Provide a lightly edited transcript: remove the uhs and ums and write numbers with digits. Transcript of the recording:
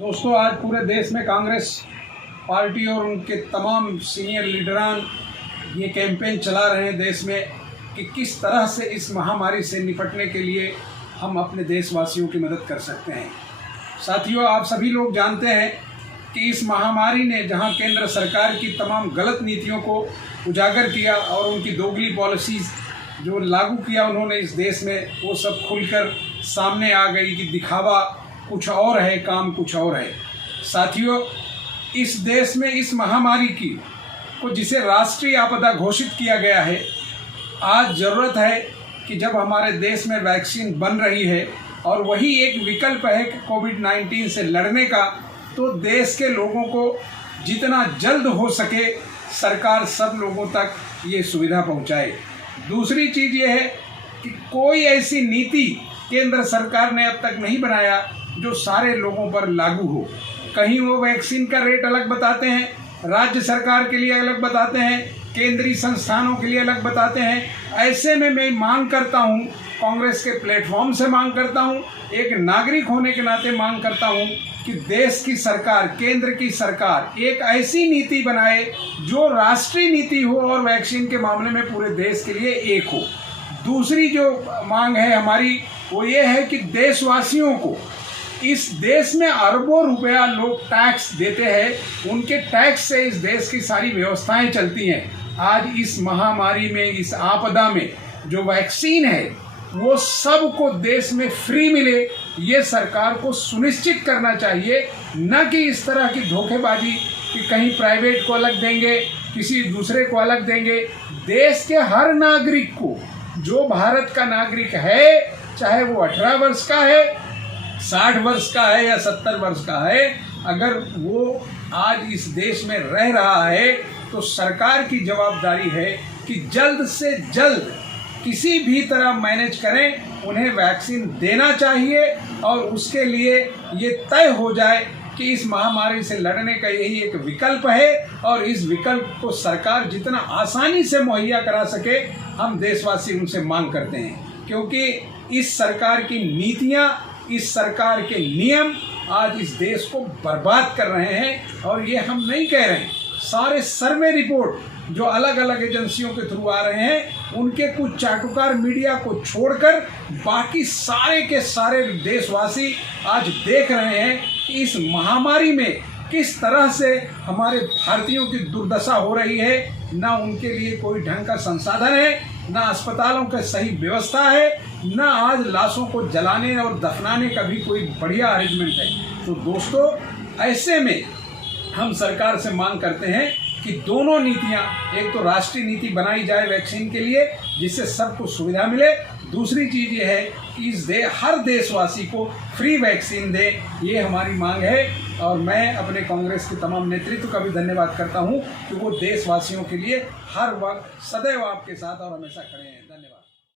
दोस्तों, आज पूरे देश में कांग्रेस पार्टी और उनके तमाम सीनियर लीडरान ये कैंपेन चला रहे हैं देश में कि किस तरह से इस महामारी से निपटने के लिए हम अपने देशवासियों की मदद कर सकते हैं। साथियों, आप सभी लोग जानते हैं कि इस महामारी ने जहां केंद्र सरकार की तमाम गलत नीतियों को उजागर किया और उनकी दोगली पॉलिसीज़ जो लागू किया उन्होंने इस देश में, वो सब खुलकर सामने आ गई कि दिखावा कुछ और है, काम कुछ और है। साथियों, इस देश में इस महामारी को जिसे राष्ट्रीय आपदा घोषित किया गया है, आज ज़रूरत है कि जब हमारे देश में वैक्सीन बन रही है और वही एक विकल्प है कि कोविड-19 से लड़ने का, तो देश के लोगों को जितना जल्द हो सके सरकार सब लोगों तक ये सुविधा पहुंचाए। दूसरी चीज़ ये है कि कोई ऐसी नीति केंद्र सरकार ने अब तक नहीं बनाया जो सारे लोगों पर लागू हो। कहीं वो वैक्सीन का रेट अलग बताते हैं, राज्य सरकार के लिए अलग बताते हैं, केंद्रीय संस्थानों के लिए अलग बताते हैं। ऐसे में मैं मांग करता हूं, कांग्रेस के प्लेटफॉर्म से मांग करता हूं, एक नागरिक होने के नाते मांग करता हूं कि देश की सरकार, केंद्र की सरकार एक ऐसी नीति बनाए जो राष्ट्रीय नीति हो और वैक्सीन के मामले में पूरे देश के लिए एक हो। दूसरी जो मांग है हमारी, वो ये है कि देशवासियों को, इस देश में अरबों रुपया लोग टैक्स देते हैं, उनके टैक्स से इस देश की सारी व्यवस्थाएं चलती हैं। आज इस महामारी में, इस आपदा में जो वैक्सीन है वो सबको देश में फ्री मिले, ये सरकार को सुनिश्चित करना चाहिए। न कि इस तरह की धोखेबाजी कि कहीं प्राइवेट को अलग देंगे, किसी दूसरे को अलग देंगे। देश के हर नागरिक को, जो भारत का नागरिक है, चाहे वो 18 वर्ष का है, 60 वर्ष का है या 70 वर्ष का है, अगर वो आज इस देश में रह रहा है तो सरकार की जवाबदारी है कि जल्द से जल्द किसी भी तरह मैनेज करें, उन्हें वैक्सीन देना चाहिए और उसके लिए ये तय हो जाए कि इस महामारी से लड़ने का यही एक विकल्प है और इस विकल्प को सरकार जितना आसानी से मुहैया करा सके, हम देशवासी उनसे मांग करते हैं। क्योंकि इस सरकार की नीतियां, इस सरकार के नियम आज इस देश को बर्बाद कर रहे हैं। और ये हम नहीं कह रहे हैं, सारे सर्वे रिपोर्ट जो अलग अलग एजेंसियों के थ्रू आ रहे हैं, उनके कुछ चाटुकार मीडिया को छोड़कर बाकी सारे के सारे देशवासी आज देख रहे हैं कि इस महामारी में किस तरह से हमारे भारतीयों की दुर्दशा हो रही है। ना उनके लिए कोई ढंग का संसाधन है, ना अस्पतालों का सही व्यवस्था है, ना आज लाशों को जलाने और दफनाने का भी कोई बढ़िया अरेंजमेंट है। तो दोस्तों, ऐसे में हम सरकार से मांग करते हैं कि दोनों नीतियां, एक तो राष्ट्रीय नीति बनाई जाए वैक्सीन के लिए जिससे सबको सुविधा मिले, दूसरी चीज़ ये है कि हर देशवासी को फ्री वैक्सीन दे, ये हमारी मांग है। और मैं अपने कांग्रेस के तमाम नेतृत्व का भी धन्यवाद करता हूं कि वो देशवासियों के लिए हर वक्त सदैव आपके साथ और हमेशा खड़े हैं। धन्यवाद।